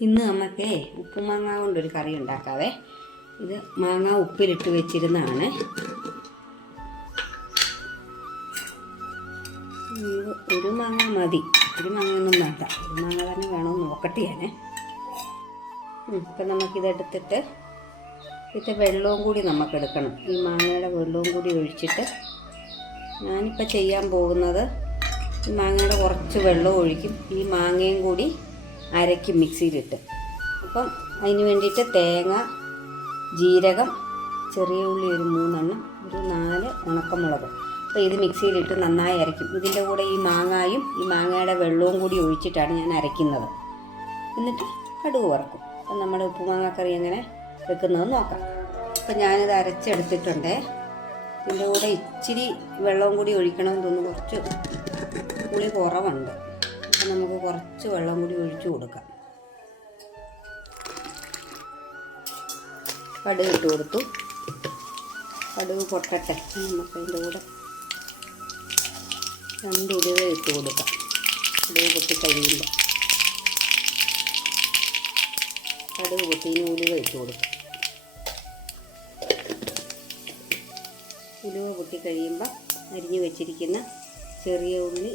ഇന്ന് നമുക്ക് ഉപ്പുമാങ്ങ കൊണ്ടൊരു കറി ഉണ്ടാക്കാവേ. ഇത് മാങ്ങ ഉപ്പിലിട്ട് വെച്ചിരുന്നതാണ്. ഒരു മാങ്ങ മതി, ഒരു മാങ്ങയൊന്നും വേണ്ട. ഒരു മാങ്ങ തന്നെ വേണമെന്ന് നോക്കട്ടെ ഞാൻ. ഇപ്പം നമുക്കിതെടുത്തിട്ട് ഇത് വെള്ളവും കൂടി നമുക്കെടുക്കണം. ഈ മാങ്ങയുടെ വെള്ളവും കൂടി ഒഴിച്ചിട്ട് ഞാനിപ്പോൾ ചെയ്യാൻ പോകുന്നത് ഈ മാങ്ങയുടെ കുറച്ച് വെള്ളം ഒഴിക്കും, ഈ മാങ്ങയും കൂടി അരയ്ക്കും മിക്സിയിലിട്ട്. അപ്പം അതിന് വേണ്ടിയിട്ട് തേങ്ങ, ജീരകം, ചെറിയ ഉള്ളി ഒരു 3 എണ്ണം, ഒരു 4 ഉണക്കമുളക്. അപ്പോൾ ഇത് മിക്സിയിലിട്ട് നന്നായി അരയ്ക്കും. ഇതിൻ്റെ കൂടെ ഈ മാങ്ങായും ഈ മാങ്ങയുടെ വെള്ളവും കൂടി ഒഴിച്ചിട്ടാണ് ഞാൻ അരയ്ക്കുന്നത്. എന്നിട്ട് കടുക് വറക്കും. അപ്പം നമ്മുടെ ഉപ്പുമാങ്ങക്കറി എങ്ങനെ വെക്കുന്നത് നോക്കാം. അപ്പം ഞാനിത് അരച്ചെടുത്തിട്ടുണ്ട്. ഇതിൻ്റെ കൂടെ ഇച്ചിരി വെള്ളവും കൂടി ഒഴിക്കണമെന്ന് തോന്നുന്നു. കുറച്ച് പുളി കുറവുണ്ട്. അപ്പം നമുക്ക് കുറച്ച് വെള്ളം കൂടി ഒഴിച്ചു കൊടുക്കാം. കടുക് ഇട്ട് കൊടുത്തു. കടുക് പൊട്ടട്ടെ. നമുക്ക് അതിൻ്റെ കൂടെ 2 ഉലുവ ഇട്ട് കൊടുക്കാം. കടുക് പൊട്ടി കഴിയുമ്പോൾ കടുക് പൊട്ടിന് ഉലുവ ഇട്ട് കൊടുക്കാം. ഉലുവ പൊട്ടി കഴിയുമ്പോൾ അരിഞ്ഞു വെച്ചിരിക്കുന്ന ചെറിയ ഉള്ളി,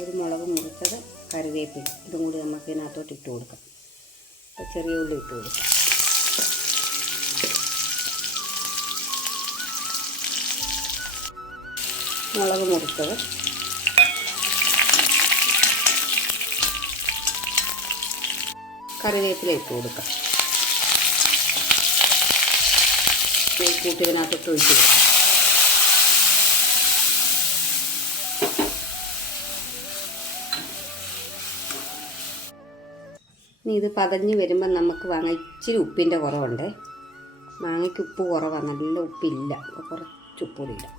ഒരു മുളക് മുറിച്ചത്, കറിവേപ്പില, ഇതും കൂടി നമുക്ക് ഇതിനകത്തോട്ട് ഇട്ട് കൊടുക്കാം. അപ്പോൾ ചെറിയ ഉള്ളി ഇട്ട് കൊടുക്കാം. മുളക് മുറിച്ചത്, കറിവേപ്പില ഇട്ട് കൊടുക്കാം. കൂട്ടിനകത്തോട്ട് ഒഴിച്ച് കൊടുക്കാം. ഇനി ഇത് പതഞ്ഞ് വരുമ്പോൾ നമുക്ക് വാങ്ങാൻ ഇച്ചിരി ഉപ്പിൻ്റെ കുറവുണ്ട്. മാങ്ങയ്ക്ക് ഉപ്പ് കുറവാണ്, നല്ല ഉപ്പില്ല. അപ്പോൾ കുറച്ച് ഉപ്പ് കൂടി ഇടാം.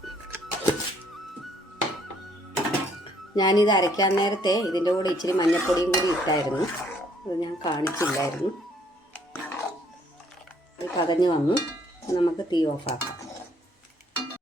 ഞാനിത് അരയ്ക്കാൻ നേരത്തെ ഇതിൻ്റെ കൂടെ ഇച്ചിരി മഞ്ഞൾപ്പൊടിയും കൂടി ഇട്ടായിരുന്നു. അത് ഞാൻ കാണിച്ചില്ലായിരുന്നു. അത് പതഞ്ഞ് വന്നു. നമുക്ക് തീ ഓഫാക്കാം.